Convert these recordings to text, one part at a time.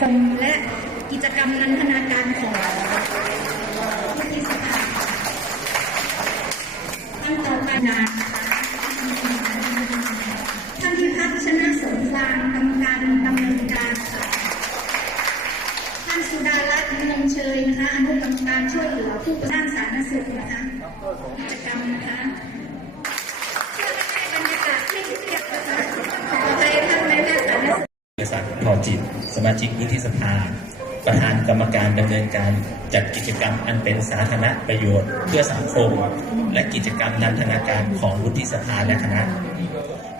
คมและกิจกรรมนันทนาการของวุฒิสภาท่านต่อไปนะคะท่านพิพัฒน์ชนะสงครามกรรมการดำเนินการค่ะท่านสุดารัตน์มงเช ยนะคะอนุกรรมการช่วยเหลือผู้สร้างสาธารณสุขนะคะกิจกรรมนะคะบรรยากาศที่เรียบนะคะขอให้ท่านนายแพทย์สาธารณสุขบริษัทพอจิต สมาชิกวุฒิสภา ประธานกรรมการดำเนินการจัดกิจกรรมอันเป็นสาธารณประโยชน์ เพื่อสังคมและกิจกรรมนันทนาการของวุฒิสภาและคณะ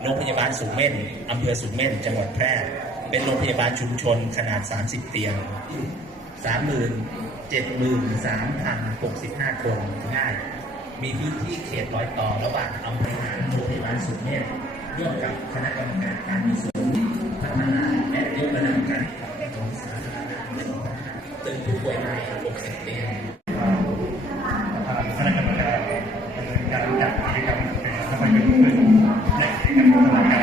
โรงพยาบาลสูงเม่นอำเภอสูงเม่น จังหวัดแพร่ เป็นโรงพยาบาลชุมชนขนาด 30 เตียง 37,3,065คนง่าย มีพื้นที่เขตรอยต่อระหว่างอำเภอหางโรงพยาบาลสูงเม่นร่วมกับคณะกรรมการการกุศลพัฒนาและยกระดับการของสาธารณสุขตึงผู้ป่วยใหม่60เตียงคณะกรรมการดำเนินการจัดกิจกรรมเป็นสมัยเป็นขึ้นและกิจกรรมพัฒนาการ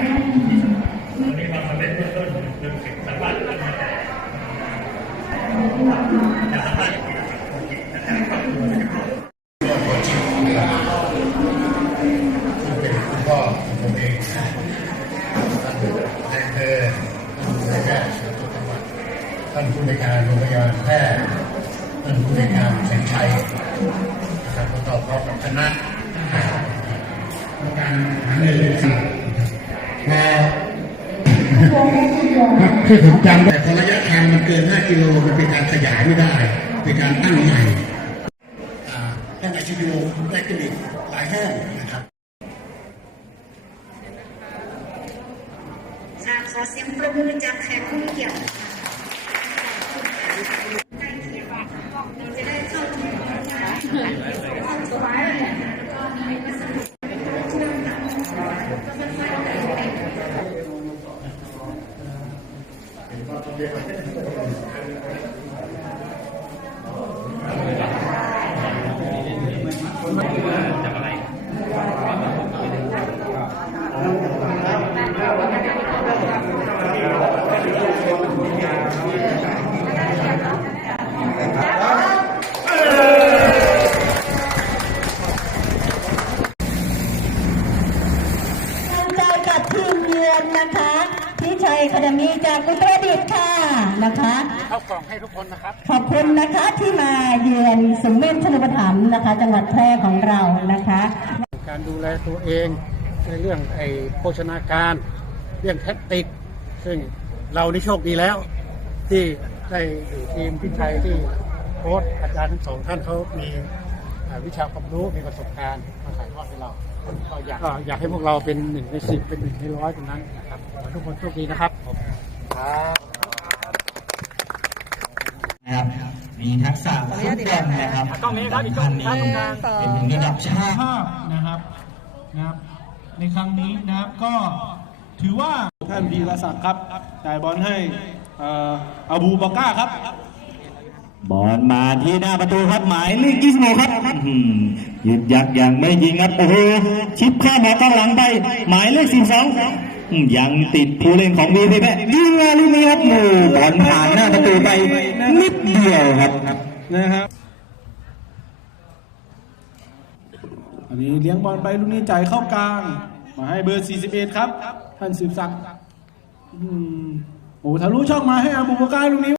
ท่านผู้ในวยการโรงพยาบาลแพทย์ท่านผู้ในวยการแสงชัยนะครับประกอบกับคณะการหาเงินเลยครับพอที่ผมจำได้ ทางมันเกิน 5 กิโลมันเป็นการขยายไม่ได้ เป็นการตั้งใหม่อ่าห้องไอซียูได้ขึ้นอีกหลายห้องนะครับค่ะขอเสียงปรบมือจากแขกผู้มีเกียรติค่ะใกล้เคียงเราจะได้เข้าถึงนะคะห้องสบายเลยแล้วก็มีวัสดุที่นั่งหลังก็ค่อยๆไป กำลังใจกับทีมเยื อนนะคะ ชัยคาเดมีจากอุตรดิตถ์ค่ะนะคะเข้ากล่องให้ทุกคนนะครับ ขอบคุณนะคะที่มาเยือนสมเด็จชนปถัมภ์นะคะ จังหวัดแพร่ของเรานะคะ การดูแลตัวเองในเรื่องไอ้โภชนาการ เรื่องแท็กติก ซึ่งเรานี่โชคดีแล้ว ที่ได้อยู่ทีมพิชัยที่โค้ชอาจารย์ทั้งสองท่านเขามีอ่า วิชาความรู้มีประสบการณ์มาถ่ายทอดให้เราก็อยากก็อยากให้พวกเราเป็นหนึ่งในสิบเป็นหนึ่งในร้อยตรงนั้นนะครับขอให้ทุกคนโชคดีนะครับครับนะครับมีทักษะฟุตบอลนะครับกล้องนี้ครับอีกกล้องท่านนี้ครับตรงกลางเป็นถึงระดับชาติภาพนะครับนะครับในครั้งนี้นะครับก็ถือว่าท่านพีรศักดิ์ครับจ่ายบอลให้เอ่ออาบูบาก้าครับ บอลมาที่หน้าประตูครับหมายเลข26ครับอื้อหือยึดยักยังไม่ยิงครับโอ้โหชิปข้ามหอกองหลังไป หมายเลข12อื้อยังติดผู้เล่นของวีพีแพ้ยิงมาลูกนี้ครับโอ้บอลผ่านหน้าประตูไปนิดเดียวครับนะครับอันนี้เลี้ยงบอลไปลูกนี้จ่ายเข้ากลาง มาให้เบอร์ 41 ครับท่านสืบศักดิ์โอ้ทะลุช่องมาให้อาบูบก้าลูกนี้